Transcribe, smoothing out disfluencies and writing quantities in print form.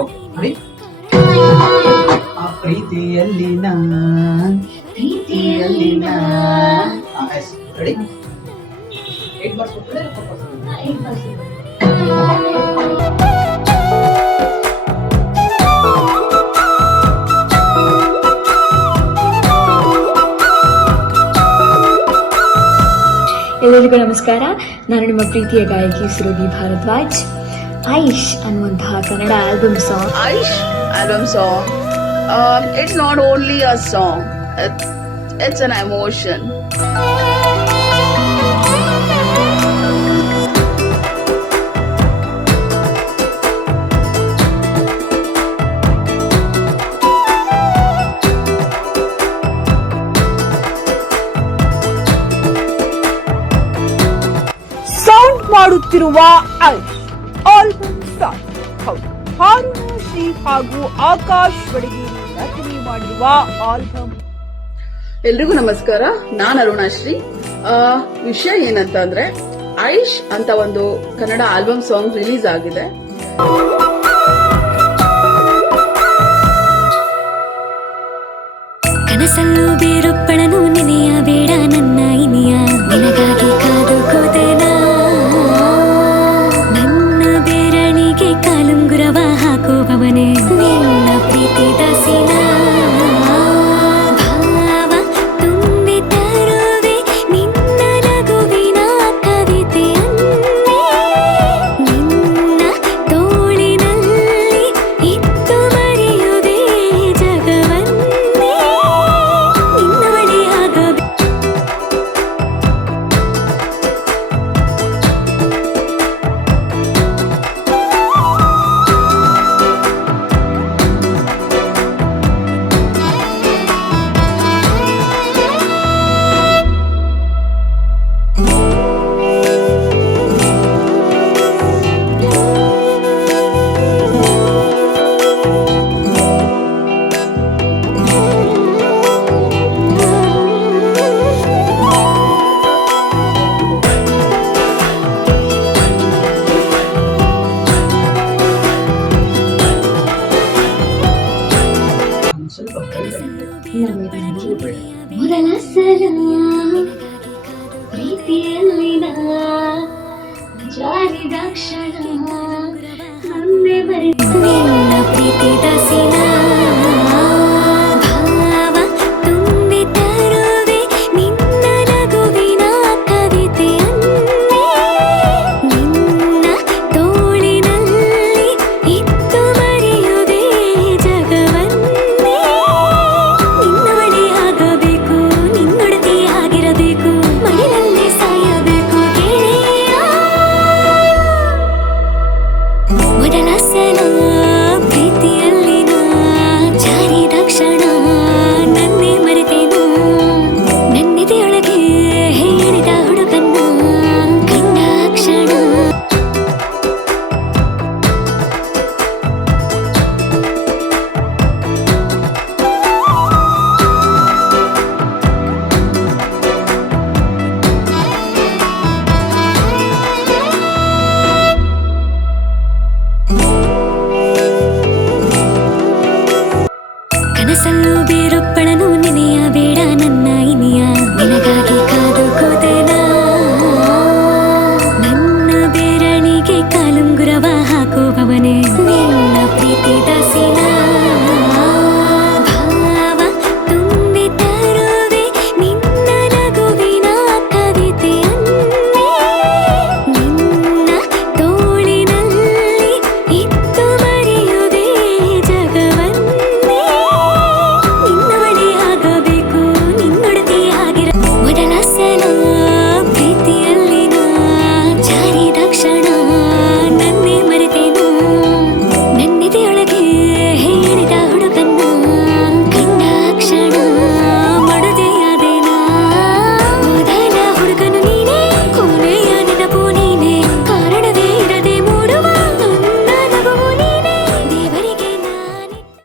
Okay ready. ಆ ಪ್ರೀತಿಯಲ್ಲಿ yes ready. 8 bars ಕೊಡ್ತಾರೆ, 4 ಬಾರ್ಸ್. ಎಲ್ಲರಿಗೂ ನಮಸ್ಕಾರ. ನಾನು ನಿಮ್ಮ ಪ್ರೀತಿಯ ಗಾಯಕಿ ಸುರಭಿ ಭಾರದ್ವಾಜ್. ಐಶ್ ಅನ್ನುವಂತಹ Kannada album song. Aish album song. It's not only a song. It's an emotion. Sound ಮಾಡುತ್ತಿರುವ ಐಶ್ ಆಲ್ಬಮ್ ಸಾಂಗ್. ಹೌದು, ಹಾರುಣ ಶ್ರೀ ಹಾಗೂ ಆಕಾಶ್ ಬಡಗೇರಿ ರಚನೆ ಮಾಡಿರುವ ಆಲ್ಬಮ್. ಎಲ್ರಿಗೂ ನಮಸ್ಕಾರ. ನಾನು ಅರುಣಾಶ್ರೀ. ವಿಷಯ ಏನಂತ ಅಂದ್ರೆ, ಐಶ್ ಅಂತ ಒಂದು ಕನ್ನಡ ಆಲ್ಬಮ್ ಸಾಂಗ್ ರಿಲೀಸ್ ಆಗಿದೆ. ಕನಸಲ್ಲೂ ಬೇರೊಬ್ಬಳನು ನೆನೆಯ ಬೇಡ ನನ್ನ ಇನಿಯ, ನಿನಗಾಗಿ ಕಾದು ಕೂತೆನ ನನ್ನ ಬೇರಣಿಗೆ ಕಾಲುಂಗುರವ ಹಾಕುವವನೇ ನಿನ್ನ ಪ್ರೀತಿ ದಾಸಿನ ಭಾವ ತುಂಬಿ ತರುವೆ ನಿನ್ನ ನಗುವಿನ ಕವಿತೆ ಅನ್ನೇ, ನಿನ್ನ ತೋಳಿನಲ್ಲಿ ಇತ್ತು ಮರೆಯುವೆ ಜಗವನ್ನೇ, ನಿನ್ನವಳೇ ಆಗಬೇಕು. ಸ್ವಲ್ಪ ಮೊದಲ ಸಲ ಪ್ರೀತಿಯಲ್ಲಿನ ಜಾರಿದ ಕ್ಷಣ ನನ್ನೆ ಮರೆತು ನಿನ್ನ ಪ್ರೀತಿ ದಾಸಿನ